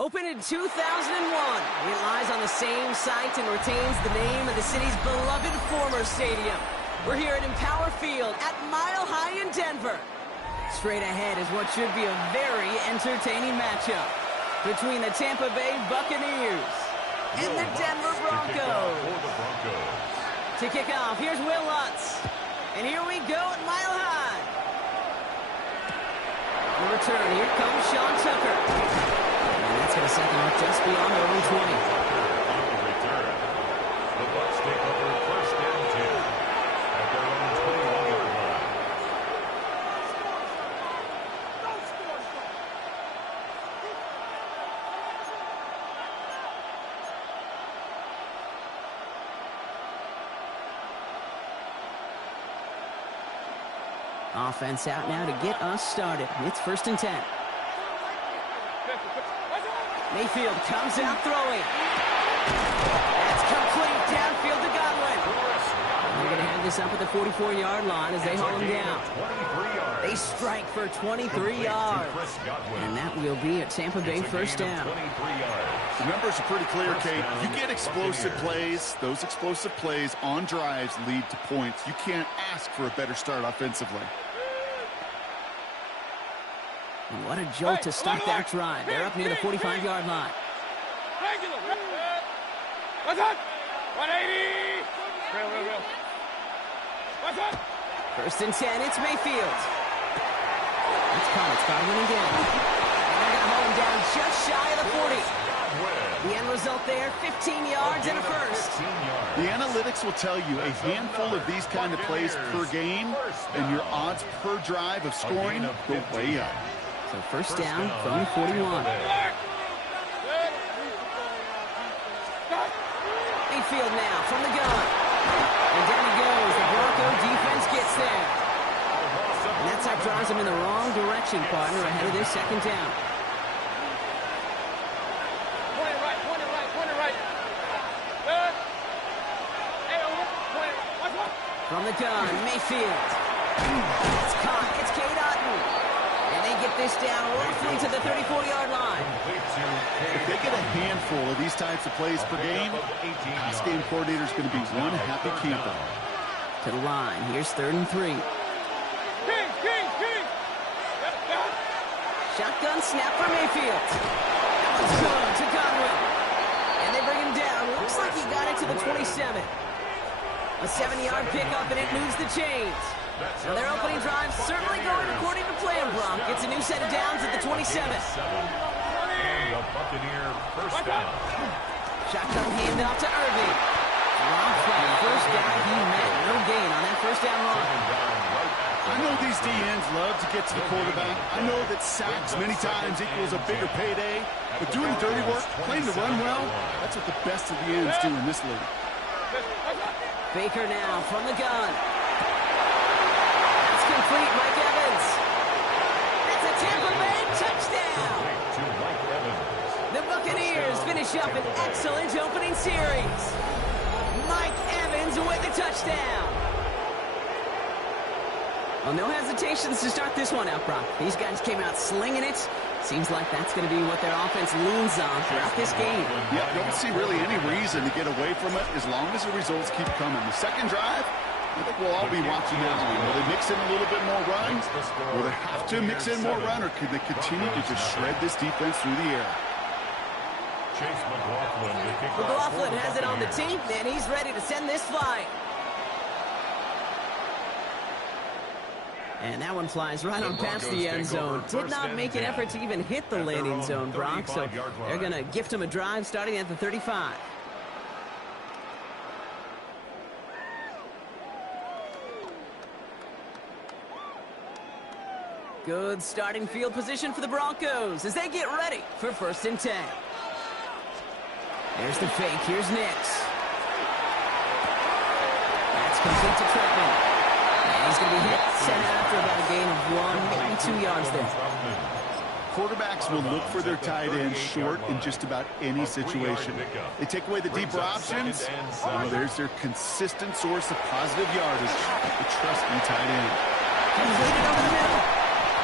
Opened in 2001, it lies on the same site and retains the name of the city's beloved former stadium. We're here at Empower Field at Mile High in Denver. Straight ahead is what should be a very entertaining matchup between the Tampa Bay Buccaneers and the Denver Broncos. To kick off, here's Will Lutz. And here we go at Mile High. The return, here comes Sean Tucker. And that's going to set them up just beyond their own 20. On the return, the Bucs take over first and 10 at their own 21-yard line. Offense out now to get us started. It's first and 10. Mayfield comes out throwing. That's complete downfield to Godwin. And they're going to have this up at the 44-yard line as they haul him down. They strike for 23 yards. And that will be at Tampa Bay first down. The numbers are pretty clear, Kate. You get explosive plays. Those explosive plays on drives lead to points. You can't ask for a better start offensively. And what a jolt to start that drive. They're up near the 45-yard line. What's up? 180. Real. What's up? First and 10, it's Mayfield. That's caught. It's Godwin again. And they're going to hold him down just shy of the 40. The end result there, 15 yards and a first. The analytics will tell you a handful of these kind of plays per game, and your odds per drive of scoring go way up. So first down from 41. Mayfield now from the gun. And down he goes. The Bronco defense gets there. And that's how drives him in the wrong direction, partner, ahead of this second down. Point it right. Good. Hey, over. Point it. What's up? From the gun, Mayfield. It's caught. It's Cade Otton. And they get this down roughly to the 34-yard line. If they get a handful of these types of plays per game, pass game coordinator is going to be one happy camper. To the line. Here's 3rd and 3. King. Shotgun snap for Mayfield. That one's good to Godwin. And they bring him down. Looks like he got it to the 27. A 7-yard pickup, and it moves the chains. Now their opening drive certainly going according to plan, Brock. It's a new set of downs at the 27. The Buccaneer first down. Shotgun handoff to Irving. Drops that first down he met. No gain on that first down run. I know these DNs love to get to the quarterback. I know that sacks many times equals a bigger payday. But doing the dirty work, playing to run well, that's what the best of the ends do in this league. Baker now from the gun. That's complete, Mike Evans. It's a Tampa Bay touchdown. The Buccaneers finish up an excellent opening series. Mike Evans with the touchdown. Well, no hesitations to start this one out, Brock. These guys came out slinging it. Seems like that's going to be what their offense leans on throughout this game. Yeah, don't see really any reason to get away from it as long as the results keep coming. The second drive, I think we'll all be watching that one. Will they mix in a little bit more run? Will they have to mix in more run, or could they continue to just shred this defense through the air? Chase McLaughlin, the kickoff. McLaughlin has it on the team, and he's ready to send this flying. And that one flies right on past the end zone. Did not make an effort to even hit the landing zone, Brock. So they're going to gift him a drive starting at the 35. Good starting field position for the Broncos as they get ready for first and 10. There's the fake. Here's Nix. That's complete to Troutman. And he's going to be hit, sent after about a gain of 1, maybe 2 yards there. Quarterbacks will look for their tight end short in just about any situation. They take away the deeper options. There's their consistent source of positive yardage, the trusty tight end. Completed over the middle.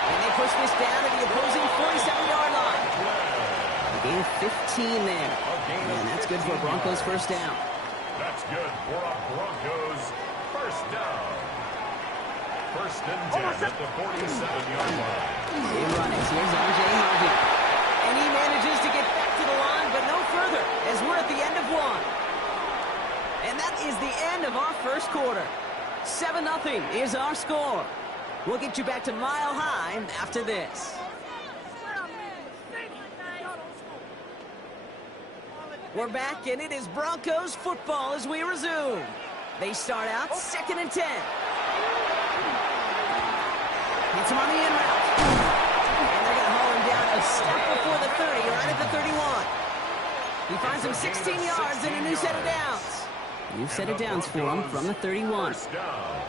And they push this down to the opposing 47-yard line. A gain of there. And that's good for a Broncos first down. That's good for a Broncos first down. First and 10 at the 47-yard line. They run it. Here's R.J. Harvey. And he manages to get back to the line, but no further, as we're at the end of one. And that is the end of our first quarter. 7-0 is our score. We'll get you back to Mile High after this. We're back, and it is Broncos football as we resume. They start out 2nd and 10. Hits him on the in route. And they're going to haul him down a step before the 30, right at the 31. He finds him 16 yards and a new set of downs. New set of downs for him from the 31. First down.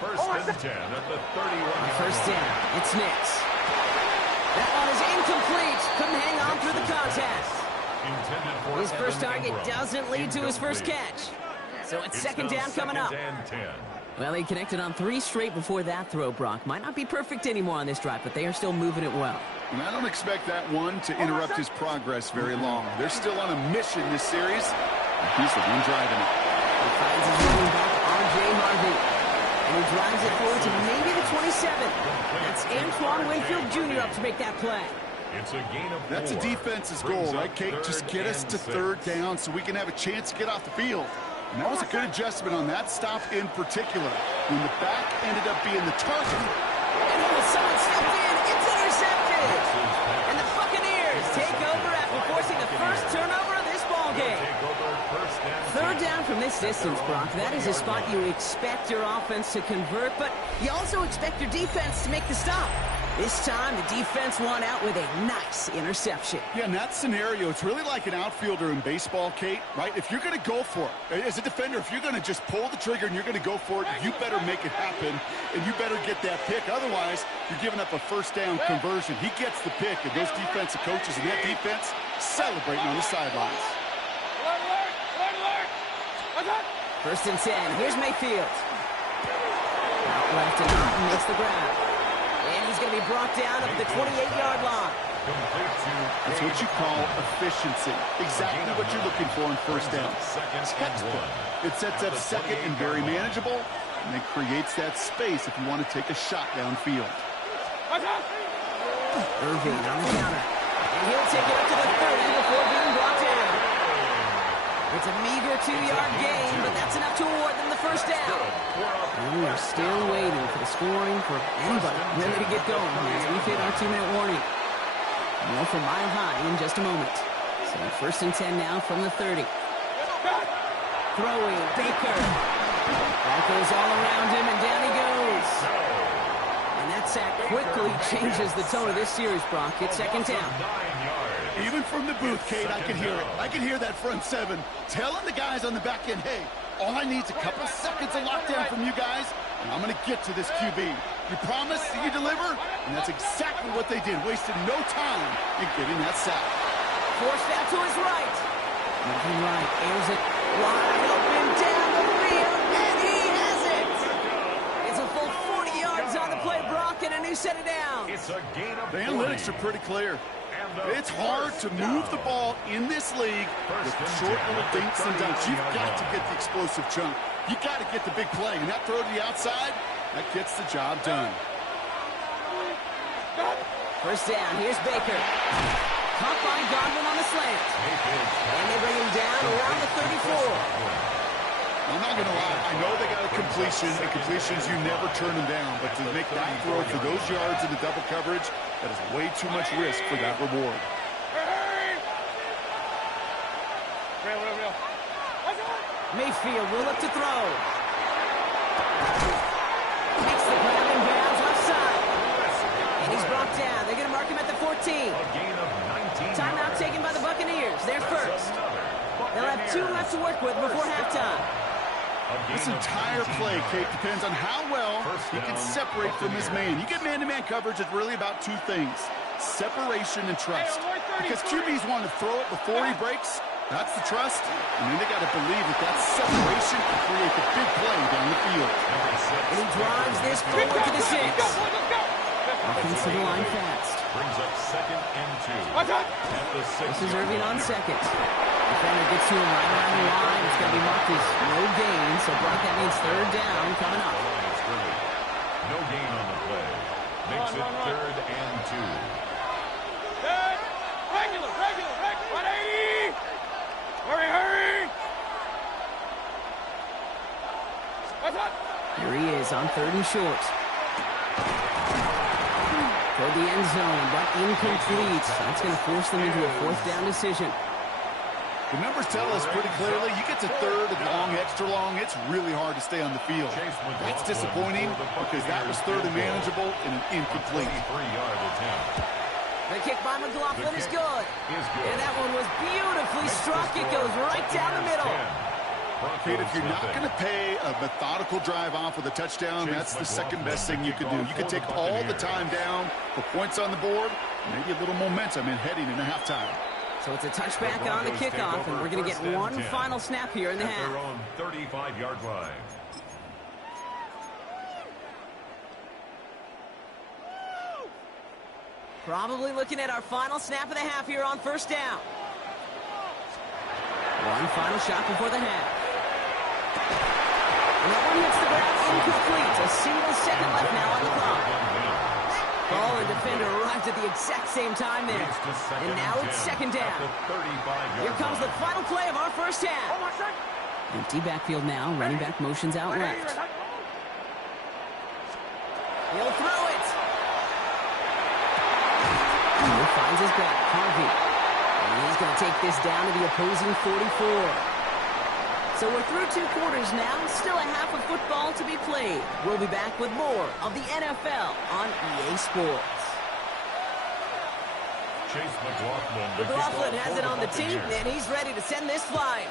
First and 10 at the 31. First down. It's Nix. That one is incomplete. Couldn't hang on through the contact. His first target doesn't lead to his first catch. So it's second down coming up. Well, they connected on 3 straight before that throw, Brock. Might not be perfect anymore on this drive, but they are still moving it well. And I don't expect that one to interrupt his progress very long. They're still on a mission this series. He's the one driving it. He finds his running back, R.J. Harvey. And he drives it forward to maybe the 27. That's Antoine Winfield Jr. up to make that play. It's a gain of 4. That's a defense's goal, right, Kate? Just get us to 3rd down so we can have a chance to get off the field. And that was a good adjustment on that stop in particular, when the back ended up being the target. And someone stepped in. It's intercepted. And the Buccaneers take over after forcing the first turnover of this ballgame. 3rd down from this distance, Brock. That is a spot you expect your offense to convert, but you also expect your defense to make the stop. This time, the defense won out with a nice interception. Yeah, in that scenario, it's really like an outfielder in baseball, Kate, right? If you're going to go for it, as a defender, if you're going to just pull the trigger and you're going to go for it, you better make it happen, and you better get that pick. Otherwise, you're giving up a first down conversion. He gets the pick, and those defensive coaches and that defense celebrating on the sidelines. First and 10. Here's Mayfield. Out left and Martin makes the grab. And he's going to be brought down at the 28-yard line. That's what you call efficiency. Exactly what you're looking for in first down. Textbook. It sets up second and very manageable, and it creates that space if you want to take a shot downfield. Irving on the counter. And he'll take it up to the 30 before being brought down. It's a meager 2-yard gain, but that's enough to award them the first down. And we are still waiting for the scoring for anybody ready to get going as we hit our 2-minute warning. More from Mile High in just a moment. So first and 10 now from the 30. Throwing, Baker. Ball goes all around him, and down he goes. And that sack quickly changes the tone of this series, Brock. It's second down. Even from the booth, Kate, I can hear it. I can hear that front 7 telling the guys on the back end, hey, all I need is a couple seconds of lockdown from you guys, and I'm going to get to this QB. You promise, you deliver, and that's exactly what they did. Wasted no time in getting that sack. Forced out to his right. Moving right, airs it wide open down the field, and he has it. It's a full 40 yards on the play, Brock, and a new set of downs. It's a gain of 40. The analytics are pretty clear. It's hard to move the ball in this league with short little dinks and dunks. You've got to get the explosive chunk. You've got to get the big play. And that throw to the outside, that gets the job done. First down, here's Baker. Caught by Godwin on the slant. And they bring him down around the 34. I'm not going to lie. I know they got a completion, and completions, you never turn them down. But to make that throw for those yards in the double coverage, that is way too much risk for that reward. Mayfield will look to throw. Makes the grab in bounds left side. And he's brought down. They're going to mark him at the 14. Timeout taken by the Buccaneers. They're first. They'll have 2 left to work with before halftime. This entire play, Kate, depends on how well he can separate from his man. You get man-to-man coverage, it's really about 2 things, separation and trust. Because QBs want to throw it before he breaks. That's the trust. And then they got to believe that that separation can create the big play down the field. And he drives this forward to the 6. Offensive line fast. Brings up 2nd and 2. Watch out! At the 6. This is Irving on second. Defender gets to him right around the line. It's going to be marked as no gain. So, Brock, that means 3rd down coming up. No gain on the play. Makes it 3rd and 2. Regular. 180! Hurry! What's up? Here he is on 3rd and short. Toward the end zone, but incomplete. That's going to force them into a 4th down decision. The numbers tell us pretty clearly, you get to 3rd and long, extra long, it's really hard to stay on the field. That's disappointing because that was 3rd and manageable and an incomplete. 3-yard attempt. The kick by McLaughlin is good. And that one was beautifully struck. It goes right down the middle. Kate, if you're not going to pay a methodical drive off with a touchdown, that's the second best thing you can do. You can take all the time down for points on the board, maybe a little momentum in heading into halftime. So it's a touchback on the kickoff, and we're going to get one final snap here in the half. Their own 35-yard line. Probably looking at our final snap of the half here on 1st down. One final shot before the half. And that one hits the ground incomplete. A single second left now on the clock. Ball and defender arrived at the exact same time there. And now it's 2nd down. Here comes the final play of our 1st half. Empty backfield now. Running back motions out left. He'll throw it. He finds his back, Harvey. And he's going to take this down to the opposing 44. So we're through 2 quarters now. Still a half of football to be played. We'll be back with more of the NFL on EA Sports. Chase McLaughlin. McLaughlin has it on the tee, and he's ready to send this flying.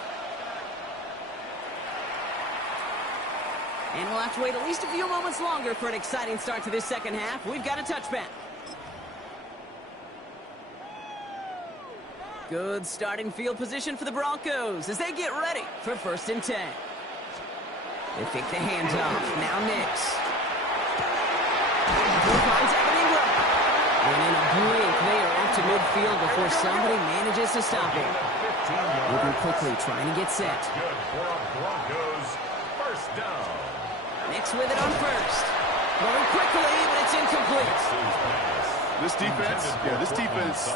And we'll have to wait at least a few moments longer for an exciting start to this second half. We've got a touchback. Good starting field position for the Broncos as they get ready for 1st and 10. They pick the handoff. Now Nix. Finds Evan Ingram. And in a blink, they are up to midfield before somebody manages to stop him. Moving quickly, trying to get set. Good for Broncos. 1st down. Nix with it on 1st. Going quickly, but it's incomplete. This defense,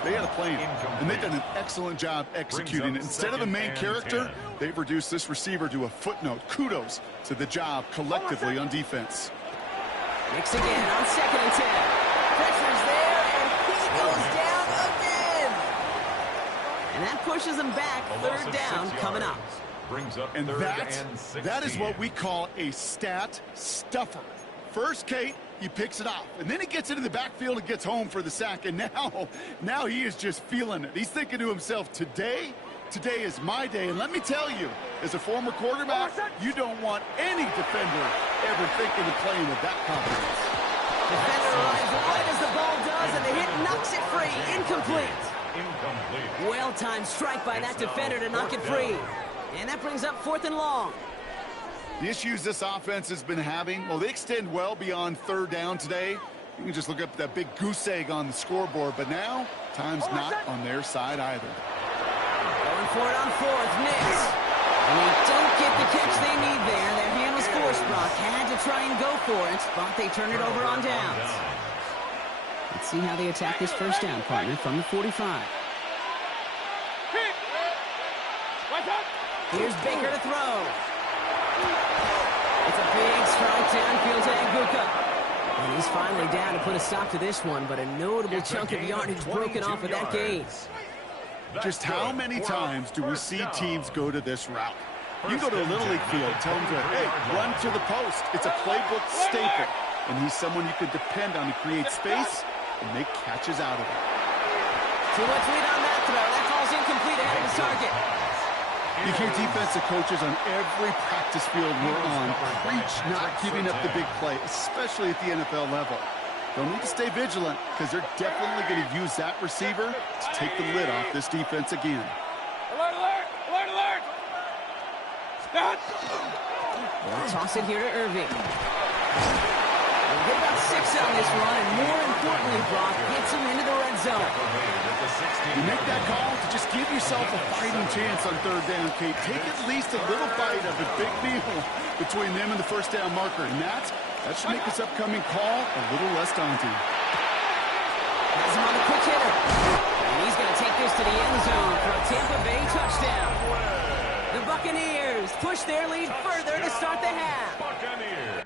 they had a plan, and they've done an excellent job executing it. Instead of the main character, they've reduced this receiver to a footnote. Kudos to the job collectively on defense. Nix again on 2nd and 10. Pressure's there, and he goes down again. And that pushes him back. 3rd down coming up. Brings up and 3rd and 16. that is what we call a stat stuffer. First, Kate, he picks it off, and then he gets into the backfield and gets home for the sack, and now he is just feeling it. He's thinking to himself, today is my day, and let me tell you, as a former quarterback, you don't want any defender ever thinking of playing with that confidence. Defender arrives right as the ball does, and the hit knocks it free. Incomplete. Well-timed strike by that defender to knock it free. And that brings up 4th and long. The issues this offense has been having, well, they extend well beyond 3rd down today. You can just look up that big goose egg on the scoreboard, but now, time's not on their side either. Going for it on 4th, Nix. And they don't get the catch they need there. Their hand was forced, Brock. Had to try and go for it, but they turn it over on downs. Let's see how they attack this 1st down, partner, from the 45. Here's Baker to throw. It's a big strike downfield to Aguka. And he's finally down to put a stop to this one, but a notable chunk of yardage broken off with that gain. Just how many times do we see teams go to this route? You go to a Little League field, tell them to, hey, run to the post. It's a playbook staple. And he's someone you could depend on to create space and make catches out of it. Too much lead on that throw. That falls incomplete ahead of his target. You hear defensive coaches on every practice field we're on preach not giving up the big play, especially at the NFL level. They'll need to stay vigilant because they're definitely going to use that receiver to take the lid off this defense again. Alert, alert, alert, alert! Stop! They'll toss it here to Irving. We'll get about 6 on this run, and more importantly, and Brock gets him into the red zone. You make that call to just give yourself a fighting chance on third down, Kate. Take at least a little bite of a big meal between them and the first down marker. And that should make this upcoming call a little less daunting. Has him on the quick hitter. And he's going to take this to the end zone for a Tampa Bay touchdown. The Buccaneers push their lead further to start the half. Buccaneers.